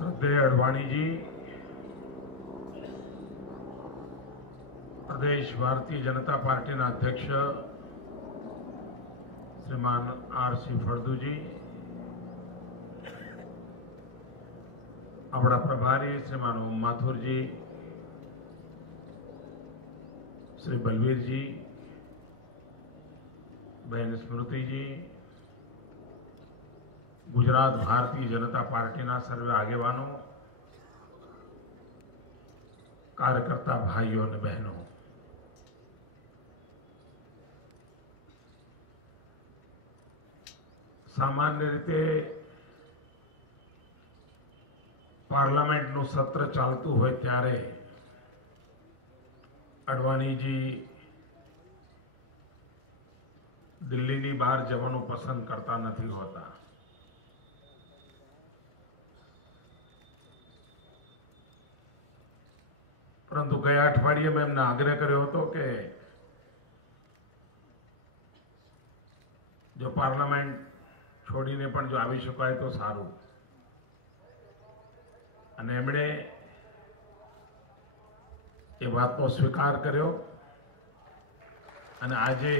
श्रद्धेय अडवाणी जी, प्रदेश भारतीय जनता पार्टी अध्यक्ष श्रीमान आर.सी. फळदू जी, अपना प्रभारी श्रीमान ओम माथुर जी, श्री बलवीर जी, बहन स्मृति जी, गुजरात भारतीय जनता पार्टी सर्वे आगेवानों, कार्यकर्ता भाईओं और बहनों, सामान्य रीते पार्लामेंटનું સત્ર ચાલતું હોય ત્યારે અડવાણીજી દિલ્હીની બહાર જવાનું પસંદ કરતા નથી હોતા. પરંતુ ગયા અઠવાડિયે મેં એમને આગ્રહ કર્યો હતો કે જો પાર્લામેન્ટ છોડીને પણ જો આવી શકાય તો સારું. અને એમણે એ વાતનો સ્વીકાર કર્યો અને આજે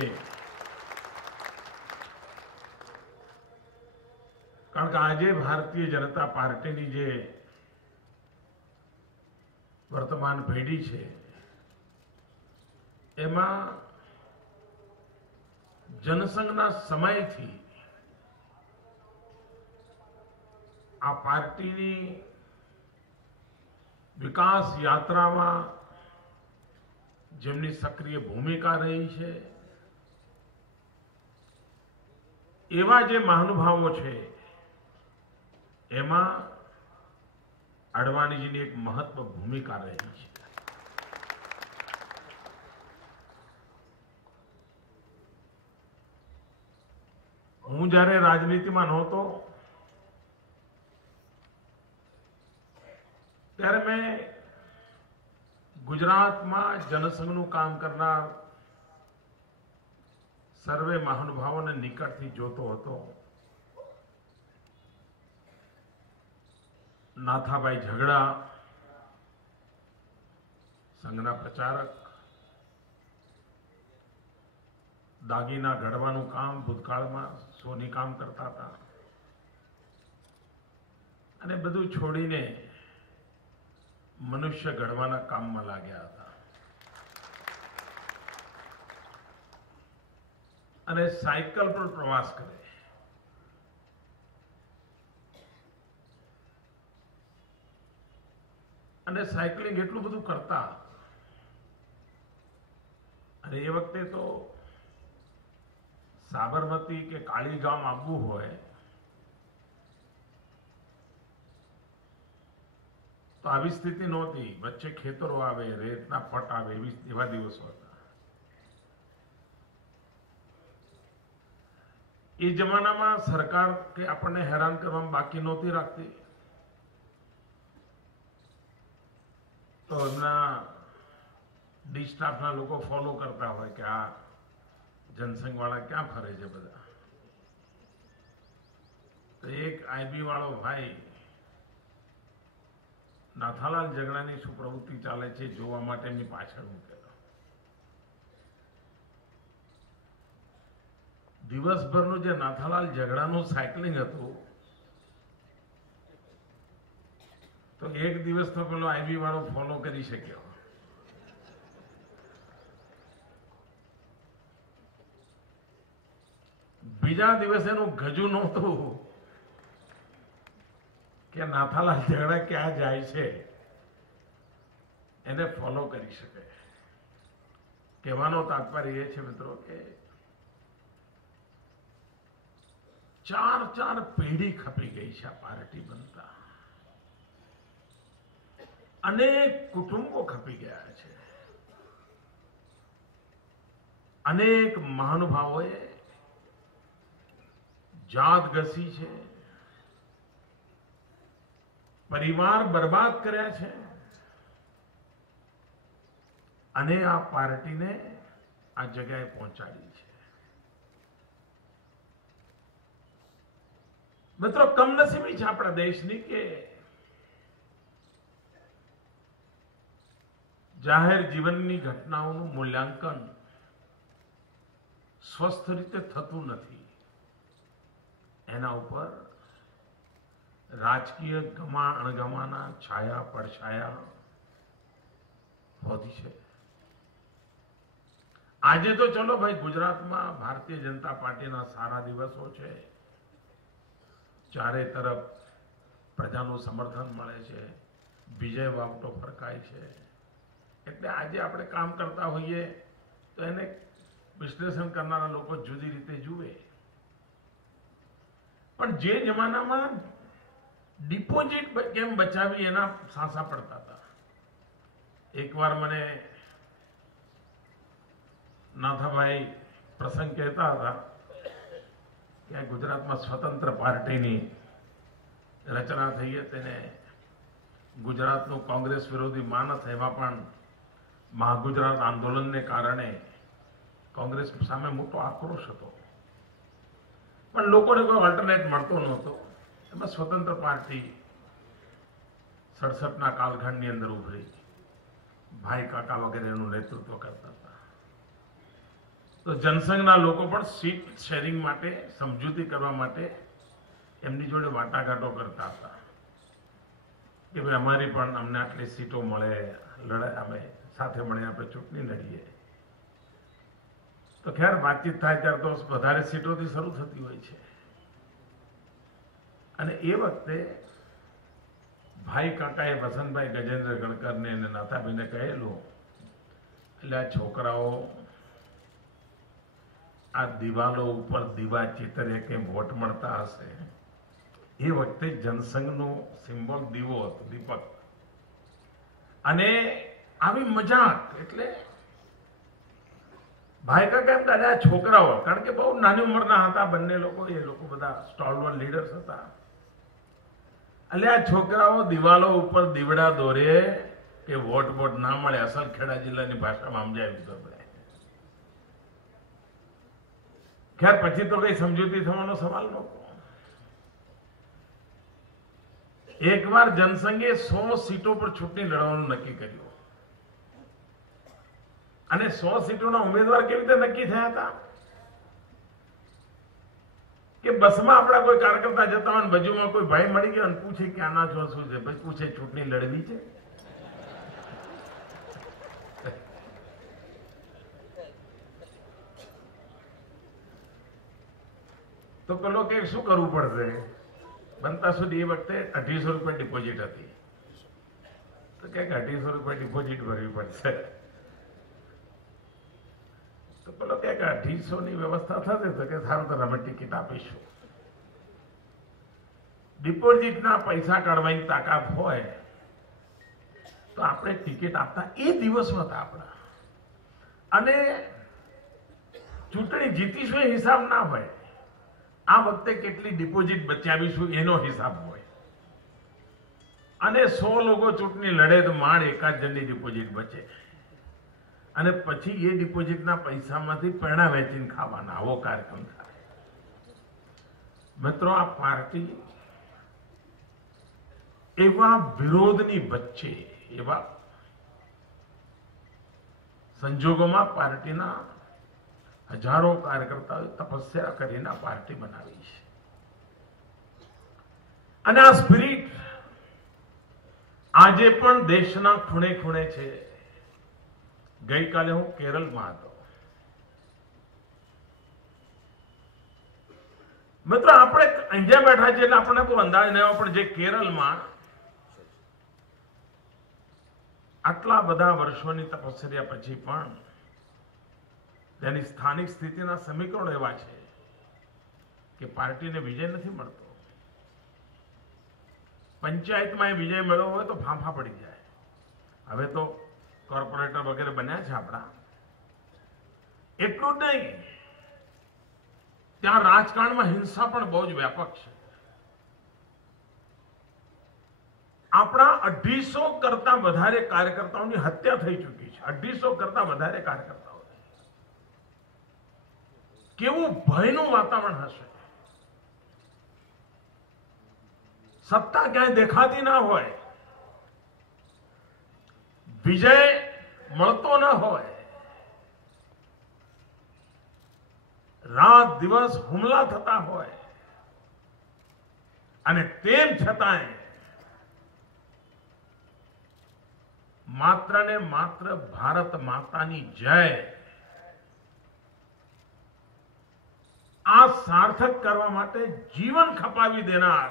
કારણ કે આજે ભારતીય જનતા પાર્ટીની જે વર્તમાન પેઢી છે એમાં જનસંઘના સમયથી આ પાર્ટીની विकास यात्रा में जेमनी सक्रिय भूमिका रही है एवा जे महानुभावों छे एमा अडवाणीजी की एक महत्व भूमिका रही है. हूँ जયારે राजनीति में नहोतो ત્યારે મેં ગુજરાતમાં જનસંઘનું કામ કરનાર સર્વે મહાનુભાવોને નિકટથી જોતો હતો. નાથાભાઈ ઝઘડા સંઘના પ્રચારક, દાગીના ઘડવાનું કામ ભૂતકાળમાં સોની કામ કરતા હતા અને બધું છોડીને मनुष्य घड़वाना काम में लाग्या था अने साइकल पर प्रवास करे. अने साइकलिंग एटलुं बधुं करता अने ए वखते तो साबरमती के कालीगाम आववुं होय तो આવી સ્થિતિ નહોતી. વચ્ચે ખેતરો આવે, રેતના પટ આવે, એવા દિવસો હતા. એ જમાનામાં સરકાર કે આપણને હેરાન કરવામાં બાકી નહોતી રાખતી. તો એમના ડી સ્ટાફના લોકો ફોલો કરતા હોય કે આ જનસંઘવાળા ક્યાં ફરે છે બધા. તો એક આઈબી વાળો ભાઈ નાથાલાલ ઝઘડાની શું પ્રવૃત્તિ ચાલે છે જોવા માટે એમની પાછળ મૂકેલો. દિવસભરનું જે નાથાલાલ ઝઘડાનું સાયકલિંગ હતું તો એક દિવસ તો પેલો આઈબી વાળો ફોલો કરી શક્યો. બીજા દિવસે એનું ગજુ નહોતું કે નાથાલાલ ઝઘડા ક્યાં જાય છે એને ફોલો કરી શકે. કહેવાનો તાત્પર્ય એ છે મિત્રો કે ચાર પેઢી ખપી ગઈ છે આ પાર્ટી બનતા. અનેક કુટુંબો ખપી ગયા છે. અનેક મહાનુભાવોએ જાત ઘસી છે, परिवार बर्बाद कर्या छे अने आ पार्टी ने आ जगह पहोंचाड़ी छे. मित्रों कमनसीबी छे आपणा देशनी के જાહેર જીવનની ઘટનાઓનું મૂલ્યાંકન સ્વસ્થ રીતે થતું નથી. એના ઉપર રાજકીય ગમા અણગમાના છાયા પડછાયા હોતી છે. આજે તો ચલો ભાઈ, ગુજરાતમાં ભારતીય જનતા પાર્ટીના સારા દિવસો છે. ચારે તરફ પ્રજાનું સમર્થન મળે છે, વિજય વાવટો ફરકાય છે. એટલે આજે આપણે કામ કરતા હોઈએ તો એને વિશ્લેષણ કરનારા લોકો જુદી રીતે જુએ. પણ જે જમાનામાં ડિપોઝિટ કેમ બચાવી એના સાંસા પડતા હતા. એકવાર મને નાથાભાઈ પ્રસંગ કહેતા હતા કે ગુજરાતમાં સ્વતંત્ર પાર્ટીની રચના થઈ છે. તેને ગુજરાતનું કોંગ્રેસ વિરોધી માનસ, એમાં પણ મહાગુજરાત આંદોલનને કારણે કોંગ્રેસ સામે મોટો આક્રોશ હતો. પણ લોકોને કોઈ ઓલ્ટરનેટ મળતો નહોતો. એમાં સ્વતંત્ર પાર્ટી 67ના કાલખંડની અંદર ઉભરી, ભાઈ કાકા વગેરેનું નેતૃત્વ કરતા હતા. તો જનસંઘના લોકો પણ સીટ શેરિંગ માટે, સમજૂતી કરવા માટે એમની જોડે વાટાઘાટો કરતા હતા કે ભાઈ અમારી પણ અમને આટલી સીટો મળે, લડાઈ અમે સાથે મળીને આપણે ચૂંટણી લડીએ. તો ખેર વાતચીત થાય ત્યારે તો વધારે સીટોથી શરૂ થતી હોય છે. અને એ વખતે ભાઈ કાકાએ વસંતભાઈ ગજેન્દ્ર ગણકરને અને નાથાભાઈને કહેલું, એટલે આ છોકરાઓ આ દિવાલો ઉપર દીવા ચિતરે કેમ વોટ મળતા હશે. એ વખતે જનસંઘનું સિમ્બોલ દીવો હતો, દીપક. અને આવી મજાક, એટલે ભાઈ કાકા એમ કહે આ છોકરાઓ, કારણ કે બહુ નાની ઉંમરના હતા બંને લોકો, એ લોકો બધા સ્ટોલવર લીડર્સ હતા. એટલે આ છોકરાઓ દિવાલો ઉપર દીવડા દોરે કે વોટ ના મળે. અસલ ખેડા જિલ્લાની ભાષામાં સમજાવી દીધો. ખેર પછી તો કઈ સમજૂતી થવાનો સવાલ નહોતો. એકવાર જનસંઘે 100 સીટો પર ચૂંટણી લડવાનું નક્કી કર્યું. અને 100 સીટોના ઉમેદવાર કેવી રીતે નક્કી થયા હતા કે બસમાં આપણા કોઈ કાર્યકર્તા જતા હોય, બાજુમાં કોઈ ભાઈ મળી ગયો અને પૂછે કે આના છો શું છે, પછી પૂછે ચૂંટણી લડવી છે. તો પેલો કે શું કરવું પડશે? બનતા સુધી એ વખતે 2800 રૂપિયા ડિપોઝિટ હતી. તો કે 2800 રૂપિયા ડિપોઝિટ ભરવી પડશે. તો પેલો કે 2800 ની વ્યવસ્થા થશે. તો કે સારું, તો અમે ટિકિટ આપીશું. ડિપોઝિટના પૈસા કાઢવાની તાકાત હોય તો આપણે ટિકિટ આપતા. એ દિવસો હતા આપણા. અને ચૂંટણી જીતીશું એ હિસાબ ના હોય, આ વખતે કેટલી ડિપોઝિટ બચાવીશું એનો હિસાબ હોય. અને 100 લોકો ચૂંટણી લડે તો માંડ એકાદ જણની ડિપોઝિટ બચે. અને પછી એ ડિપોઝિટના પૈસામાંથી પૈણા વેચીને ખાવાના. આવો કાર્યક્રમ થાય. મિત્રો, આ પાર્ટી એવા વિરોધની વચ્ચે, એવા સંજોગોમાં પાર્ટીના હજારો કાર્યકર્તાઓએ તપસ્યા કરીને પાર્ટી બનાવી છે. અને આ સ્પિરિટ આજે પણ દેશના ખૂણે ખૂણે છે. ગઈકાલે હું કેરળમાં હતો. મિત્રો, આપણે અહીંયા બેઠા છે એટલે આપણને બહુ અંદાજ નહીં આવ્યો, પણ જે કેરળમાં આટલા બધા વર્ષોની તપસ્યા પછી પણ તેની સ્થાનિક સ્થિતિના સમીકરણો એવા છે કે પાર્ટીને વિજય નથી મળતો. પંચાયતમાં વિજય મેળવવો હોય તો ફાંફા પડી જાય. હવે તો કોર્પોરેટર વગેરે બન્યા છે આપણા. એટલું જ નહીં, ત્યાં રાજકારણમાં હિંસા પણ બહુ જ વ્યાપક છે. આપણા 250 કરતા વધારે કાર્યકર્તાઓની હત્યા થઈ ચૂકી છે. 250 કરતા વધારે કાર્યકર્તાઓ. કેવું ભયનું વાતાવરણ હશે. સત્તા ક્યાંય દેખાતી ના હોય, વિજય મળતો ન હોય, રાત દિવસ હુમલા થતા હોય અને તેમ છતાંય માત્ર ને માત્ર ભારત માતાની જય આ સાર્થક કરવા માટે જીવન ખપાવી દેનાર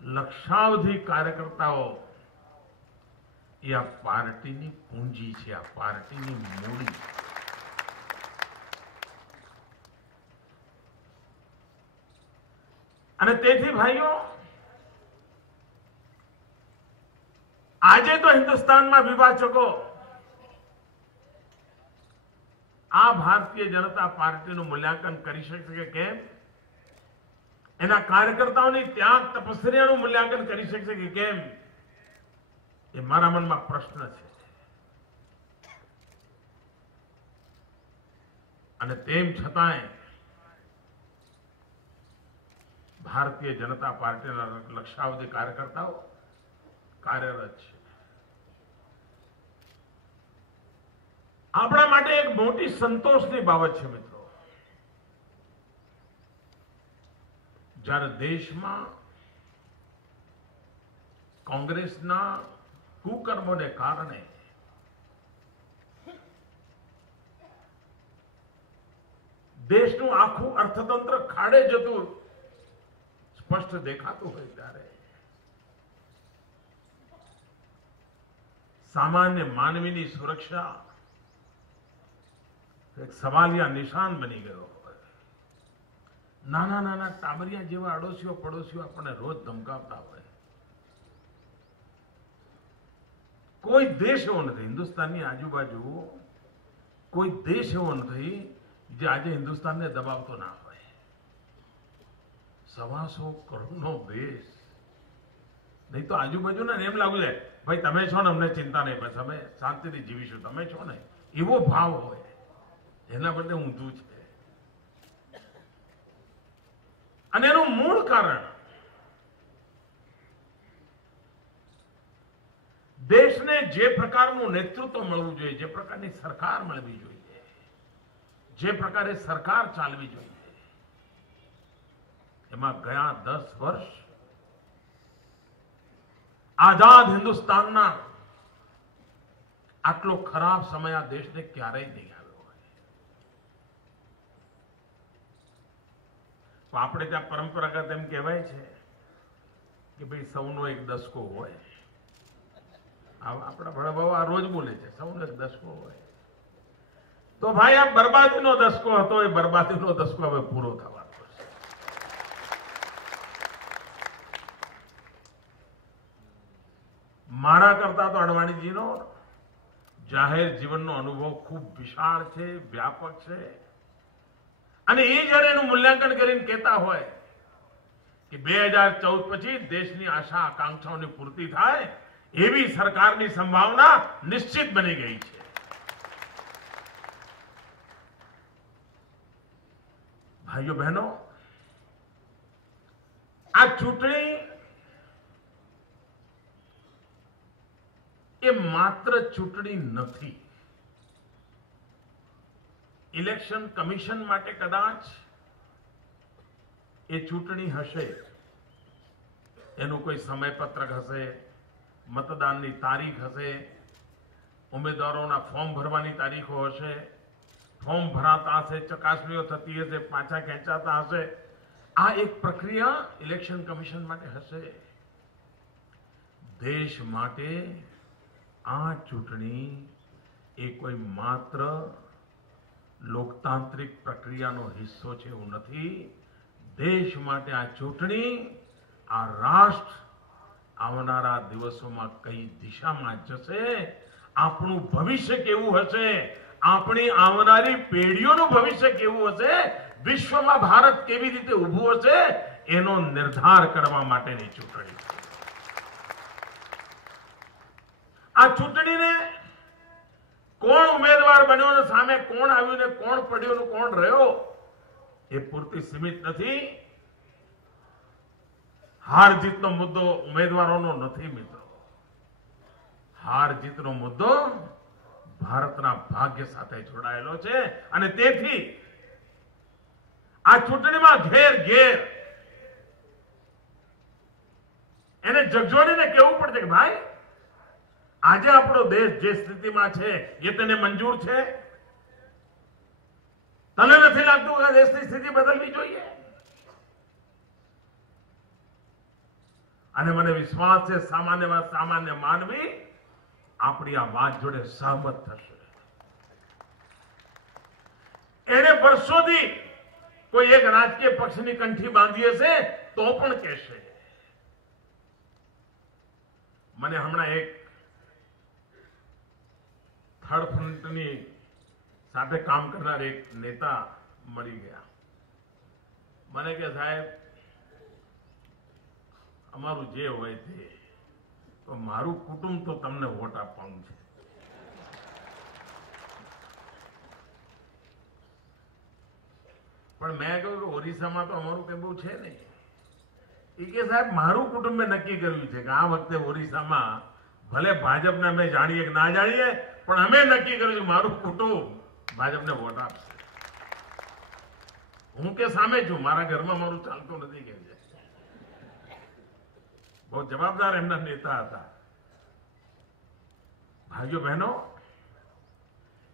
લક્ષાવધિ કાર્યકર્તાઓ એ આ પાર્ટીની પૂંજી છે, આ પાર્ટીની મૂડી. અને તેથી ભાઈઓ, આજે તો હિન્દુસ્તાનમાં વિભાજકો આ ભારતીય જનતા પાર્ટીનું મૂલ્યાંકન કરી શકશે કે કેમ, એના કાર્યકર્તાઓની ત્યાગ તપસ્યાનું મૂલ્યાંકન કરી શકશે કે કેમ, એ મારા મનમાં પ્રશ્ન છે. અને તેમ છતાંય ભારતીય જનતા પાર્ટીના લક્ષાવધિ કાર્યકર્તાઓ કાર્યરત છે. આપણા માટે એક મોટી સંતોષની બાબત છે મિત્રો, જ્યારે દેશમાં કોંગ્રેસના કુકર્મોને કારણે દેશનું આખું અર્થતંત્ર ખાડે જતું સ્પષ્ટ દેખાતું હોય ત્યારે સામાન્ય માનવીની સુરક્ષા એક સવાલિયા નિશાન બની ગયો હોય. નાના નાના ટાબરિયા જેવા અડોશીઓ પડોશીઓ આપણને રોજ ધમકાવતા હોય. કોઈ દેશ એવો નથી, હિન્દુસ્તાનની આજુબાજુ કોઈ દેશ એવો નથી જે આજે હિન્દુસ્તાનને દબાવતો ના હોય. 125 કરોડનો દેશ, નહીં તો આજુબાજુના એમ લાગુ છે ભાઈ તમે છો ને અમને ચિંતા નહીં, બસ અમે શાંતિથી જીવીશું, તમે છો ને, એવો ભાવ હોય. એના બદલે ઊંધું છે. અને એનું મૂળ કારણ દેશને જે પ્રકારનું નેતૃત્વ મળવું જોઈએ, જે પ્રકારની સરકાર મળવી જોઈએ, જે પ્રકારે સરકાર ચાલવી જોઈએ, એમાં ગયા 10 વર્ષ આઝાદ હિન્દુસ્તાનના આટલો ખરાબ સમય આ દેશને ક્યારેય નહીં આવ્યો હોય. તો આપણે ત્યાં પરંપરાગત એમ કહેવાય છે કે ભાઈ સૌનો એક દસકો હોય. આપણા ભણવા આ રોજ બોલે છે સૌનો એક દસકો હોય. તો ભાઈ આ બરબાદીનો દસકો હતો, એ બરબાદીનો દસકો હવે પૂરો થવાનો છે. મારા કરતા તો અડવાણીજીનો જાહેર જીવનનો અનુભવ ખૂબ વિશાળ છે, વ્યાપક છે. અને એ જયારે એનું મૂલ્યાંકન કરીને કહેતા હોય કે 2014 પછી દેશની આશા આકાંક્ષાઓની પૂર્તિ થાય એવી સરકારની સંભાવના નિશ્ચિત બની ગઈ છે. ભાઈઓ બહેનો, આ ચૂંટણી એ માત્ર ચૂંટણી નથી. ઇલેક્શન કમિશન માટે કદાચ એ ચૂંટણી હશે, એનું કોઈ સમયપત્રક હશે, મતદાનની તારીખ હશે, ઉમેદવારોના ફોર્મ ભરવાની તારીખો હશે, ફોર્મ ભરાતા હશે, ચકાસણીઓ થતી હશે, પાછા ખેંચાતા હશે. આ એક પ્રક્રિયા ઇલેક્શન કમિશન માટે હશે. દેશ માટે આ ચૂંટણી એ કોઈ માત્ર લોકતાંત્રિક પ્રક્રિયાનો હિસ્સો છે એવું નથી. દેશ માટે આ ચૂંટણી, આ રાષ્ટ્ર આવનારા દિવસોમાં કઈ દિશામાં જશે, આપણું ભવિષ્ય કેવું હશે, આપણી આવનારી પેઢીઓનું ભવિષ્ય કેવું હશે, વિશ્વમાં ભારત કેવી રીતે ઊભું હશે, એનો નિર્ધાર કરવા માટેની ચૂંટણી છે. આ ચૂંટણીને કોણ ઉમેદવાર બન્યો ને સામે કોણ આવ્યું ને કોણ પડ્યો ને કોણ રહ્યો એ પૂરતી સીમિત નથી. હાર જીતનો મુદ્દો ઉમેદવારોનો નથી મિત્રો. હાર જીતનો મુદ્દો ભારતના ભાગ્ય સાથે જોડાયેલો છે અને તેથી આ ચૂંટણીમાં ઘેર ઘેર એને જગજોડીને કહેવું પડશે કે ભાઈ આજે આપણો દેશ જે સ્થિતિમાં છે એ તને મંજૂર છે? તને નથી લાગતું કે દેશની સ્થિતિ બદલવી જોઈએ? અને મને વિશ્વાસ છે સામાન્ય માનવી આપણી આ વાત જોડે સહમત થશે. એને વર્ષોથી કોઈ એક રાજકીય પક્ષની કંઠી બાંધી હશે તો પણ કહેશે. મને હમણાં એક થર્ડ ફ્રન્ટની સાથે કામ કરનાર એક નેતા મળી ગયા. મને કે સાહેબ અમારું જે હોય તે, તો મારું કુટુંબ તો તમને વોટ આપવાનું છે. પણ મેં કહ્યું કે ઓરિસ્સામાં તો અમારું કઈ બહુ છે નહીં. એ કે સાહેબ મારું કુટુંબે નક્કી કર્યું છે કે આ વખતે ઓરિસ્સામાં ભલે ભાજપને અમે જાણીએ કે ના જાણીએ, પણ અમે નક્કી કર્યું કે મારું કુટુંબ ભાજપને વોટ આપશે. હું કે સામે છું, મારા ઘરમાં મારું ચાલતું નથી કે બહુ જવાબદાર એમના નેતા હતા. ભાઈઓ બહેનો,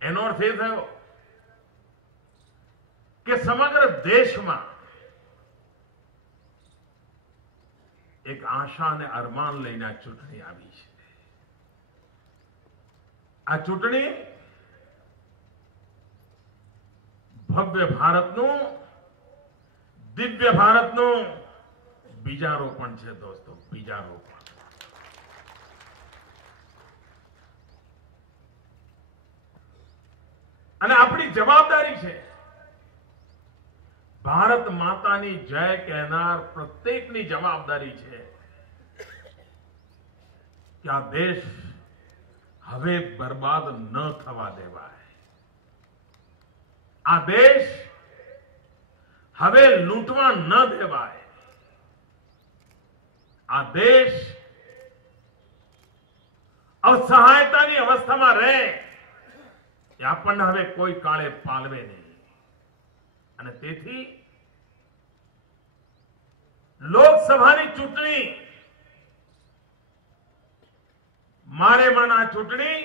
એનો અર્થ એ થયો કે સમગ્ર દેશમાં એક આશા અને અરમાન લઈને આ ચૂંટણી આવી છે. આ ચૂંટણી ભવ્ય ભારતનું, દિવ્ય ભારતનું બીજારોપણ છે દોસ્તો, બીજારોપણ. અને આપણી જવાબદારી છે ભારત માતાની જય કહેનાર પ્રત્યેકની જવાબદારી છે કે આ દેશ હવે બરબાદ ન થવા દેવાય. આ દેશ હવે લૂંટવા ન દેવાય. આ દેશ અસહાયતાની અવસ્થામાં રહે એ આપણને હવે કોઈ કાળે પાલવે નહીં. અને તેથી લોકસભાની ચૂંટણી, મારે માના ચૂંટણી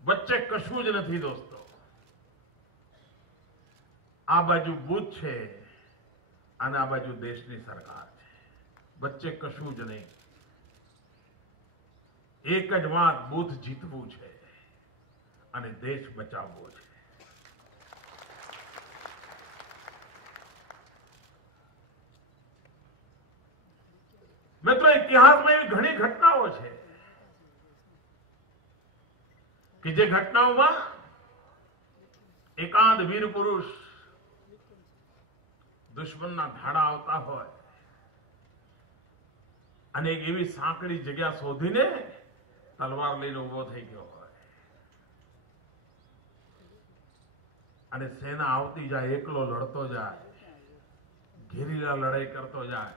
વચ્ચે કશું જ નથી દોસ્તો. આ બાજુ બુથ છે અને આ બાજુ દેશની સરકાર છે. વચ્ચે કશું જ નહીં. એક જ વાત, બુથ જીતવું છે અને દેશ બચાવવો છે. મિત્રો, ઇતિહાસમાં એવી ઘણી ઘટનાઓ છે કે જે ઘટનાઓમાં એકાદ વીર પુરુષ દુશ્મનના ધાડા આવતા હોય અને એક એવી સાંકડી જગ્યા શોધીને તલવાર લઈને ઉભો થઈ ગયો હોય અને સેના આવતી જાય, એકલો લડતો જાય, ગેરીલા લડાઈ કરતો જાય,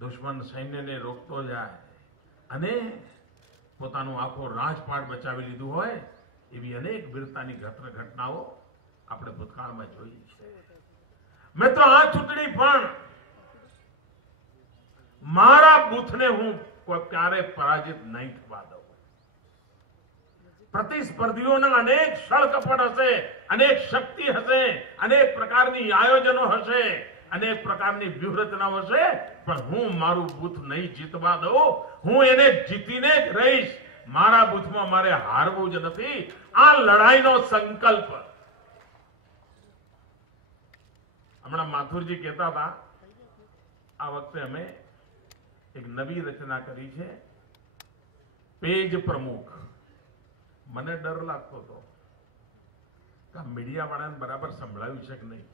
દુશ્મન સૈન્યને રોકતો જાય અને પોતાનું આખો રાજપાટ બચાવી લીધું હોય એવી અનેક વીરતાની ઘટનાઓ આપણે ભૂતકાળમાં જોઈ છે. મિત્રો, આ ચૂંટણી પણ મારા બુથને હું ક્યારે પરાજિત નહીં થવા દઉં. પ્રતિસ્પર્ધીઓના અનેક છળકપટ હશે, અનેક શક્તિ હશે, અનેક પ્રકારની આયોજનો હશે, અનેક પ્રકારની વ્યૂહરચનાઓ હશે, પણ હું મારું બુથ નહીં જીતવા દઉં. હું એને જીતીને જ રહીશ. મારા બુથમાં મારે હારવું જ નથી. આ લડાઈનો સંકલ્પ. હમણાં માથુરજી કહેતા હતા, આ વખતે અમે એક નવી રચના કરી છે, પેજ પ્રમુખ. મને ડર લાગતો હતો કે મીડિયા વાળાને બરાબર સંભળાવ્યું છે કે નહીં.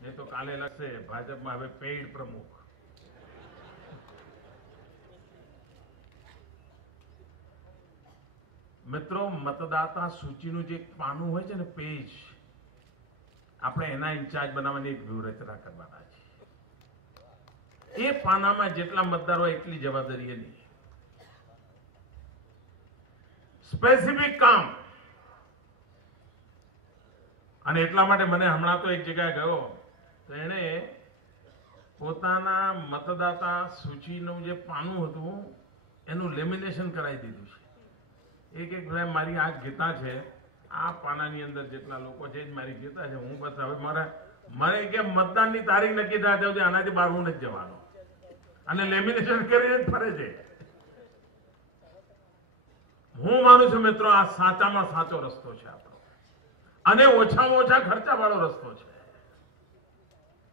નહીં તો કાલે લખશે ભાજપમાં હવે પેડ પ્રમુખ. મિત્રો, મતદાતા સૂચિનું જે પાનું હોય છે ને, પેજ, આપણે એના ઇન્ચાર્જ બનાવવાની એક વ્યૂહરચના કરવાના છે. એ પાનામાં જેટલા મતદારો એટલી જવાબદારી એની. સ્પેસિફિક કામ. અને એટલા માટે મને હમણાં તો એક જગ્યાએ ગયો તો એને પોતાના મતદાતા સૂચિનું જે પાનું હતું એનું લેમિનેશન કરાવી દીધું છે. એક ભાઈ મારી આ ગીતા છે, આ પાનાની અંદર જેટલા લોકો છે મારી ગીતા છે, હું બસ હવે મારે કે મતદાનની તારીખ નક્કી થાય ત્યાં આનાથી બહાર હું નથી જવાનો, અને લેમિનેશન કરીને જ ફરે છે. હું માનું છું મિત્રો આ સાચામાં સાચો રસ્તો છે આપણો, અને ઓછામાં ઓછા ખર્ચાવાળો રસ્તો છે.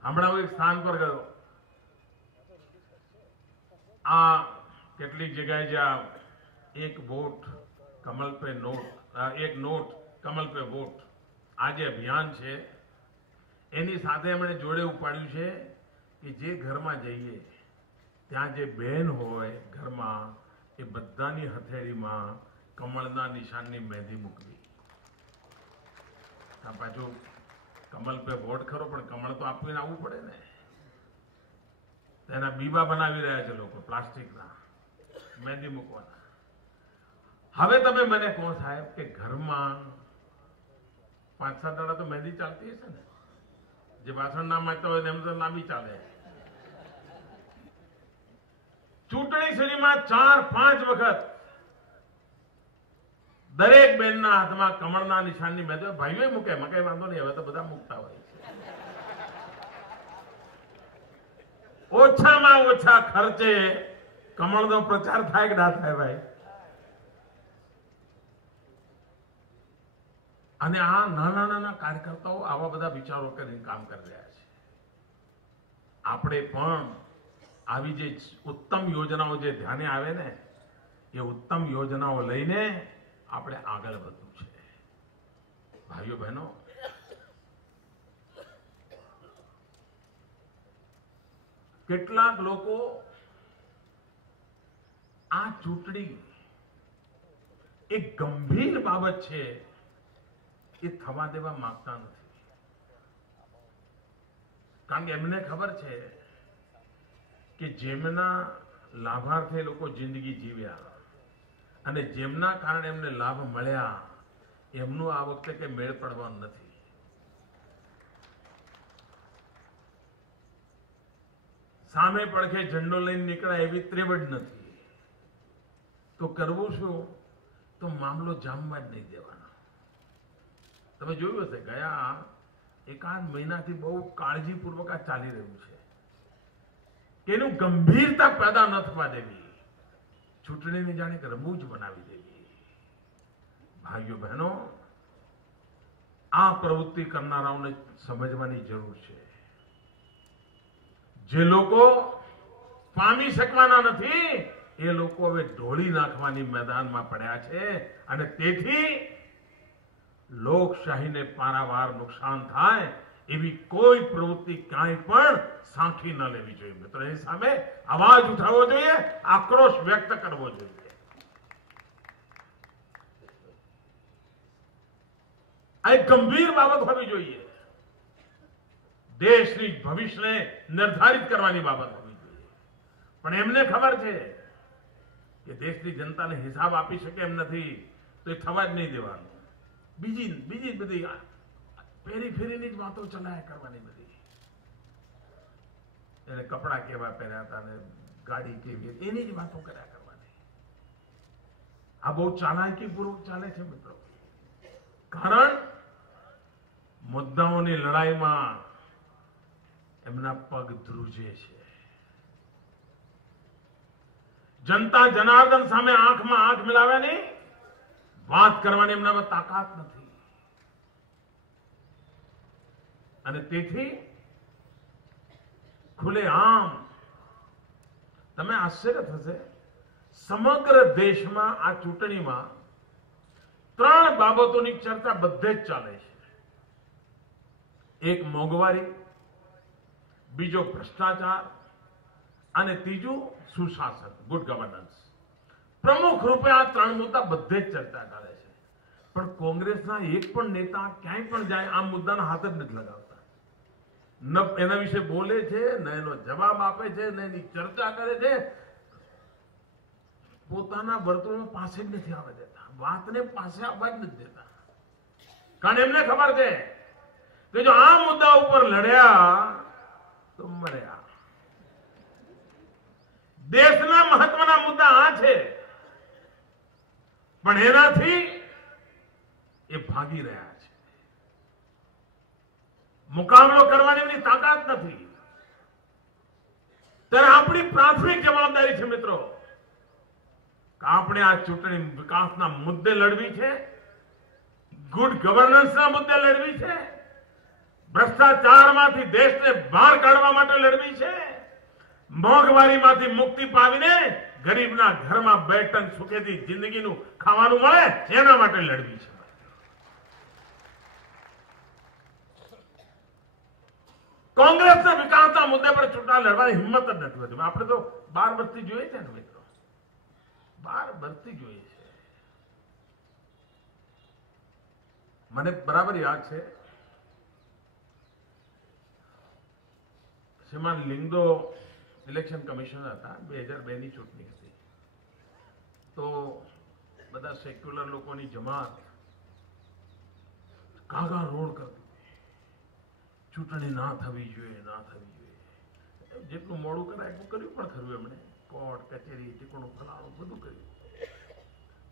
હમણાં હું એક સ્થાન પર ગયો, આ કેટલીક જગ્યાએ જ્યાં એક વોટ કમલ પે નોટ, એક નોટ કમલ પે વોટ, આ જે અભિયાન છે એની સાથે એમણે જોડે ઉપાડ્યું છે કે જે ઘરમાં જઈએ ત્યાં જે બહેન હોય ઘરમાં એ બધાની હથેળીમાં કમળના નિશાનની મહેંદી મૂકવી. પાછું કમલ પે વોટ ખરો, પણ કમળ તો આપીને આવવું પડે ને. તેના બીબા બનાવી રહ્યા છે લોકો પ્લાસ્ટિકના, મહેંદી મૂકવાના. હવે તમે મને કહો સાહેબ કે ઘરમાં 5-7 દાડા તો મહેંદી ચાલતી હશે ને, જે વાસણ ના માંગતા હોય એમ તો લાંબી ચાલે. ચૂંટણી સુધીમાં 4-5 વખત દરેક બહેનના હાથમાં કમળના નિશાનની મહેંદી, ભાઈઓ મૂકે, કઈ વાંધો નહીં, હવે તો બધા મૂકતા હોય. ઓછામાં ઓછા ખર્ચે કમળનો પ્રચાર થાય કે ના થાય ભાઈ? અને આ નાના કાર્યકર્તાઓ આવા બધા વિચારો કરીને કામ કરી રહ્યા છે. આપણે પણ આવી જે ઉત્તમ યોજનાઓ જે ધ્યાને આવે ને, એ ઉત્તમ યોજનાઓ લઈને આપણે આગળ વધવું છે. ભાઈઓ બહેનો, કેટલાક લોકો આ ચૂંટણી એક ગંભીર બાબત છે એ થવા દેવા માંગતા નથી. કારણ કે એમને ખબર છે કે જેમના લાભાર્થે લોકો જિંદગી જીવ્યા અને જેમના કારણે એમને લાભ મળ્યા એમનું આ વખતે કે મેળ પડવાનું નથી. સામે પડખે ઝંડો લઈને નીકળ્યા એવી ત્રેવડ નથી. તો કરવું શું? તો મામલો જામવા જ નહીં દેવાનો. તમે જોયું હશે ગયા 1-8 મહિનાથી બહુ કાળજીપૂર્વક આ ચાલી રહ્યું છે કે એનું ગંભીરતા પેદા ન થવા દેવી, ચૂંટણીની જાણે કે રમૂજ બનાવી દેવી. ભાઈઓ બહેનો, આ પ્રવૃત્તિ કરનારાઓને સમજવાની જરૂર છે. જે લોકો પામી શકવાના નથી એ લોકો હવે ઢોળી નાખવાની મેદાનમાં પડ્યા છે, અને તેથી લોકશાહીને પારાવાર નુકસાન થાય એવી કોઈ પ્રવૃત્તિ ક્યાંય પણ સાંખી ન લેવી જોઈએ. મિત્રો, એની સામે અવાજ ઉઠાવવો જોઈએ, આક્રોશ વ્યક્ત કરવો જોઈએ. આ એક ગંભીર બાબત હોવી જોઈએ. દેશની ભવિષ્યને નિર્ધારિત કરવાની બાબત હોવી જોઈએ. પણ એમને ખબર છે કે દેશની જનતાને હિસાબ આપી શકે એમ નથી, તો એ થવા જ નહીં દેવાનું. બીજી બધી ફેરીની જ વાતો ચલાયા કરવાની. બધી એને કપડા કેવા પહેર્યા હતા ને ગાડી કેવી, એની જ વાતો કર્યા કરવાની. આ બહુ ચાલાકીપૂર્વક ચાલે છે મિત્રો. કારણ મુદ્દાઓની લડાઈમાં એમના પગ ધ્રુજે છે. જનતા જનાર્દન સામે આંખમાં આંખ મિલાવ્યાની વાત કરવાની એમનામાં તાકાત નથી. અને તેથી ખુલ્લેઆમ તમે આશ્ચર્ય થશે, સમગ્ર દેશમાં આ ચૂંટણીમાં 3 બાબતોની ચર્ચા બધે જ ચાલે છે. એક મોંઘવારી, બીજો ભ્રષ્ટાચાર, અને ત્રીજું સુશાસન, ગુડ ગવર્નન્સ. પ્રમુખ રૂપે આ 3 મુદ્દા બધે જ ચર્ચા કરે છે. પણ કોંગ્રેસના એક પણ નેતા ક્યાંય પણ જાય આ મુદ્દાના હાથ જ નથી લગાવતા. ન એના વિશે બોલે છે, ન એનો જવાબ આપે છે, ન એની ચર્ચા કરે છે. પોતાના વર્તુળમાં પાસે જ નથી આવવા દેતા, વાતને પાસે આવવા જ નથી દેતા. કારણ એમને ખબર છે કે જો આ મુદ્દા ઉપર લડ્યા તો મર્યા. દેશના મહત્વના મુદ્દા આ છે, પણ એનાથી એ ભાગી રહ્યા છે. મુકાબલો કરવાની એમની તાકાત નથી. ત્યારે આપણી પ્રાથમિક જવાબદારી છે મિત્રો કે આપણે આ ચૂંટણી વિકાસના મુદ્દે લડવી છે, ગુડ ગવર્નન્સના મુદ્દે લડવી છે, ભ્રષ્ટાચારમાંથી દેશને બહાર કાઢવા માટે લડવી છે, મોંઘવારીમાંથી મુક્તિ પામીને ગરીબના ઘરમાં 2 ટન સુખેથી જિંદગીનું ખાવાનું મળે એના માટે લડવી છે. કોંગ્રેસના વિકાસના મુદ્દે પર ચૂંટણી લડવાની હિંમત જ નથી હોતી. આપણે તો 12 વર્ષથી જોઈએ છે ને મિત્રો, 12 વર્ષથી જોઈએ છે. મને બરાબર યાદ છે શ્રીમાન લિંગદો ઇલેક્શન કમિશનર હતા. 2002 ની ચૂંટણી હતી તો બધા સેક્યુલર લોકોની જમાત કાગા રોડ કરતી, ચૂંટણી ના થવી જોઈએ, ના થવી જોઈએ. જેટલું મોડું કરાય એટલું કર્યું પણ ખરું એમણે. કોર્ટ કચેરી ટીકોણું ફલાણું બધું કર્યું.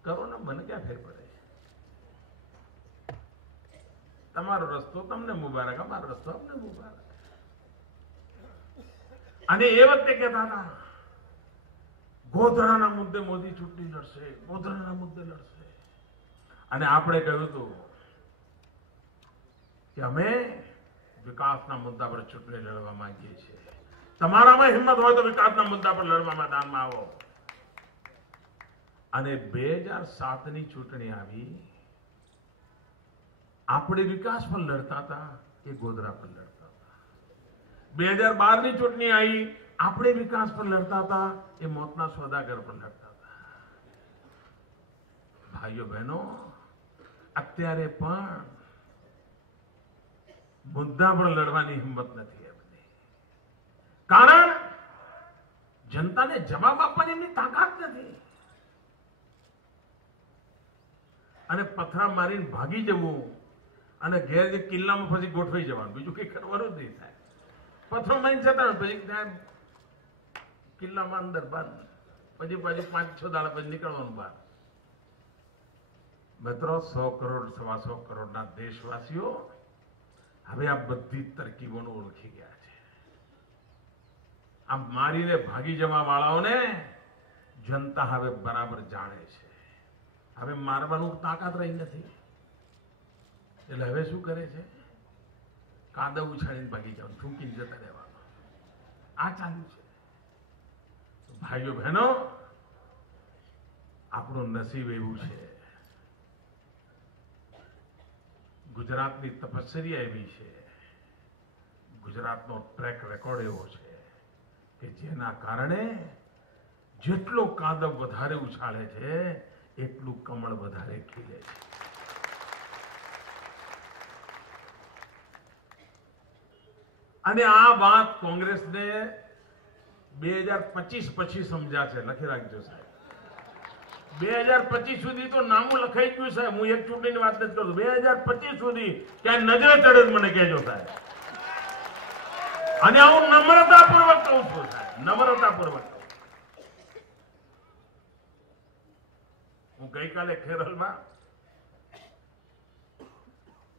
કરો ને, મને ક્યાં ફેર પડે? તમારો રસ્તો તમને મુબારક, અમારો રસ્તો અમને મુબારક. અને એ વખતે કહેતા હતા ગોધરાના મુદ્દે મોદી ચૂંટણી લડશે, ગોધરાના મુદ્દે લડશે. અને આપણે કહ્યું હતું કે અમે વિકાસના મુદ્દા પર ચૂંટણી લડવા માંગીએ છીએ. તમારામાં હિંમત હોય તો વિકાસના મુદ્દા પર લડવા મેદાનમાં આવો. અને 2007ની ચૂંટણી આવી, આપણે વિકાસ પર લડતા હતા, એ ગોધરા પર લડતા હતા. 2012ની ચૂંટણી આવી, આપણે વિકાસ પર લડતા હતા, એ મોતના સોદાગર પર લડતા હતા. ભાઈઓ બહેનો, અત્યારે પણ મુદ્દા પર લડવાની હિંમત નથી એમની. કારણ જનતાને જવાબ આપવાની એમની તાકાત નથી. અને પથરા મારીને ભાગી જવું અને ઘેર કિલ્લામાં પછી ગોઠવાઈ જવાનું, બીજું કઈ કરવાનું જ નહીં થાય. પથરો મારીને જતા પછી ત્યાં કિલ્લામાં અંદર બંધ, પછી 5-6 દાડા પછી નીકળવાનું બહાર. મિત્રો, 100 કરોડ 125 કરોડના દેશવાસીઓ હવે આ બધી તરકીબોને ઓળખી ગયા છે. આ મારીને ભાગી જવા વાળાઓને જનતા હવે બરાબર જાણે છે. હવે મારવાનું તાકાત રહી નથી. એટલે હવે શું કરે છે? કાદવ ઉછાળીને ભાગી જવાનું, ઠૂંકીને જતા રહેવાનું. આ ચાલુ છે. ભાઈઓ બહેનો, આપણું નસીબ એવું છે, ગુજરાતની તપસ્યા એવી છે, ગુજરાતનો ટ્રેક રેકોર્ડ એવો છે કે જેના કારણે જેટલો કાદવ વધારે ઉછાળે છે એટલું કમળ વધારે ખીલે છે. અને આ વાત કોંગ્રેસને 2025 પછી સમજાશે. લખી રાખજો સાહેબ, 2025 સુધી તો નામું લખાઈ ગયું સાહેબ. હું એક ચૂંટણીની વાત નથી કરતો, 2025 સુધી ક્યાં નજરે ચડે મને કહેજો સાહેબ. અને હું નમ્રતાપૂર્વક કહું છું સાહેબ, નમ્રતાપૂર્વક. હું ગઈકાલે કેરળમાં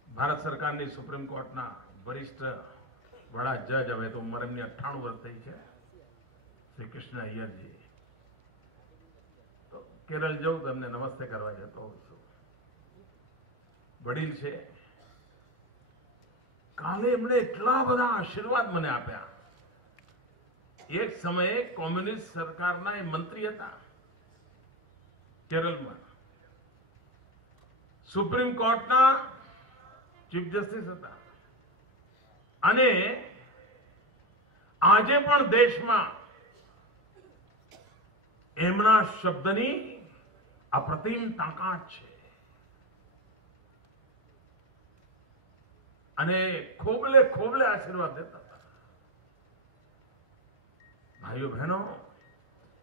ભારત સરકારની સુપ્રીમ કોર્ટના વરિષ્ઠ વડા જજ, હવે તો ઉંમર એમની 98 વર્ષ થઈ છે, શ્રી કૃષ્ણ અય્યરજી. તો કેરળ જવું તો એમને નમસ્તે કરવા જતો હોઉં છું. વડીલ છે. કાલે એમણે એટલા બધા આશીર્વાદ મને આપ્યા. એક સમયે કોમ્યુનિસ્ટ સરકારના એ મંત્રી હતા કેરળમાં, સુપ્રીમ કોર્ટના ચીફ જસ્ટિસ હતા, અને આજે પણ દેશમાં એમના શબ્દની અપ્રતિમ તાકાત છે. અને ખોબલે ખોબલે આશીર્વાદ દેતા હતા. ભાઈઓ બહેનો,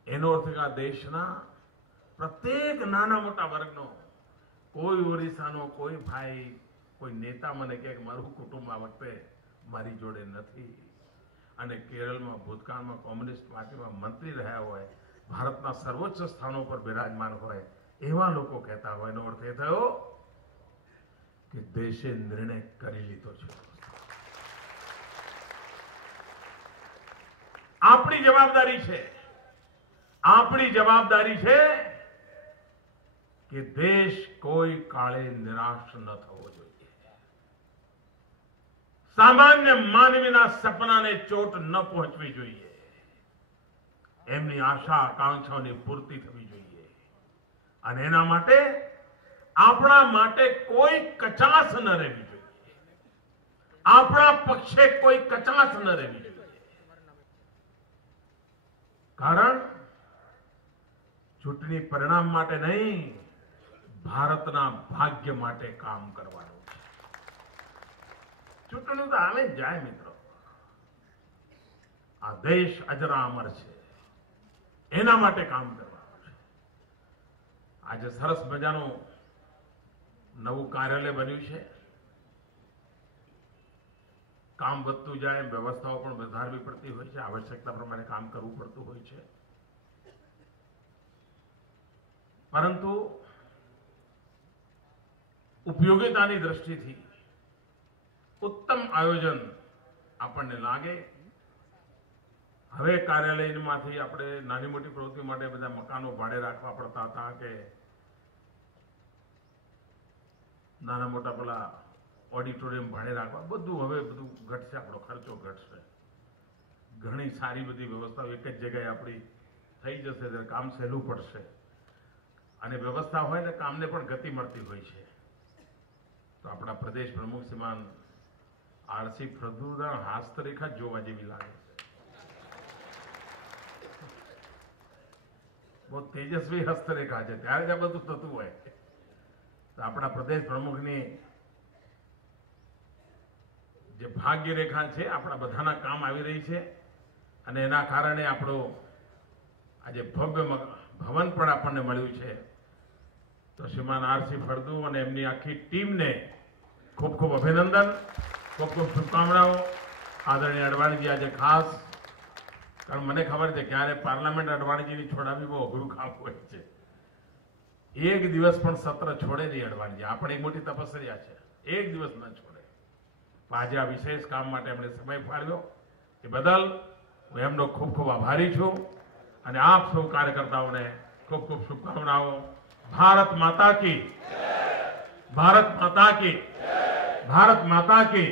એનો અર્થ આ દેશના પ્રત્યેક નાના મોટા વર્ગનો, કોઈ ઓરિસ્સાનો કોઈ ભાઈ, કોઈ નેતા મને કહે કે મારું કુટુંબ આ વખતે મારી જોડે નથી, અને કેરળમાં ભૂતકાળમાં કોમ્યુનિસ્ટ પાર્ટીમાં મંત્રી રહ્યા હોય, ભારતના સર્વોચ્ચ સ્થાનો પર બિરાજમાન હોય, એવા લોકો કહેતા હોય, એનો અર્થ એ થયો કે દેશે નિર્ણય કરી લીધો છે. આપણી જવાબદારી છે કે દેશ કોઈ કાળે નિરાશ ન થવો જોઈએ. સામાન્ય માનવીના સપનાને ચોટ ન પહોંચવી જોઈએ. એમની આશા આકાંક્ષાઓની પૂર્તિ થવી જોઈએ, અને એના માટે આપણા માટે કોઈ કચાશ ન રહેવી જોઈએ. આપણા પક્ષે કોઈ કચાશ ન રહેવી જોઈએ. કારણ ચૂંટણી પરિણામ માટે નહીં, ભારતના ભાગ્ય માટે કામ કરવાનું છે. ચૂંટણી તો આવે જ જાય મિત્રો. આ દેશ અજરામર છે, એના માટે કામ કરવાનું છે. આજે સરસ મજાનું નવું કાર્યાલય બન્યું છે. કામ વધતું જાય, વ્યવસ્થાઓ પણ વધારવી પડતી હોય છે, આવશ્યકતા પ્રમાણે કામ કરવું પડતું હોય છે. પરંતુ ઉપયોગિતાની દ્રષ્ટિથી ઉત્તમ આયોજન આપણને લાગે. હવે કાર્યાલયમાંથી આપણે નાની મોટી પ્રવૃત્તિ માટે બધા મકાનો ભાડે રાખવા પડતા હતા, કે નાના મોટા પેલા ઓડિટોરિયમ ભાડે રાખવા, બધું ઘટશે, આપણો ખર્ચો ઘટશે. ઘણી સારી બધી વ્યવસ્થાઓ એક જ જગ્યાએ આપણી થઈ જશે, ત્યારે કામ સહેલું પડશે, અને વ્યવસ્થા હોય ને કામને પણ ગતિ મળતી હોય છે. તો આપણા પ્રદેશ પ્રમુખ શ્રીમાન આરસી ફળદુના હસ્તરેખા જોવા જેવી લાગે છે. બહુ તેજસ્વી હસ્તરેખા છે, ત્યારે જ આ બધું થતું હોય. તો આપણા પ્રદેશ પ્રમુખની જે ભાગ્ય રેખા છે, આપણા બધાના કામ આવી રહી છે, અને એના કારણે આપણો આજે ભવ્ય ભવન પણ આપણને મળ્યું છે. તો શ્રીમાન આરસી ફળદુ અને એમની આખી ટીમને ખૂબ ખૂબ અભિનંદન, ખૂબ ખૂબ શુભકામનાઓ. આદરણીય અડવાણીજી આજે ખાસ, કારણ મને ખબર છે ક્યારે પાર્લામેન્ટ અડવાણીજીની છોડાવી બહુ અઘરું કામ હોય છે. એક દિવસ પણ સત્ર છોડે નહીં અડવાણીજી, આપણે મોટી તપસ્યા છે, એક દિવસ ન છોડે. આજે આ વિશેષ કામ માટે એમણે સમય ફાળવ્યો, એ બદલ હું એમનો ખૂબ ખૂબ આભારી છું, અને આપ સૌ કાર્યકર્તાઓને ખૂબ ખૂબ શુભકામનાઓ. ભારત માતા કી, ભારત માતા કી, ભારત માતા કી.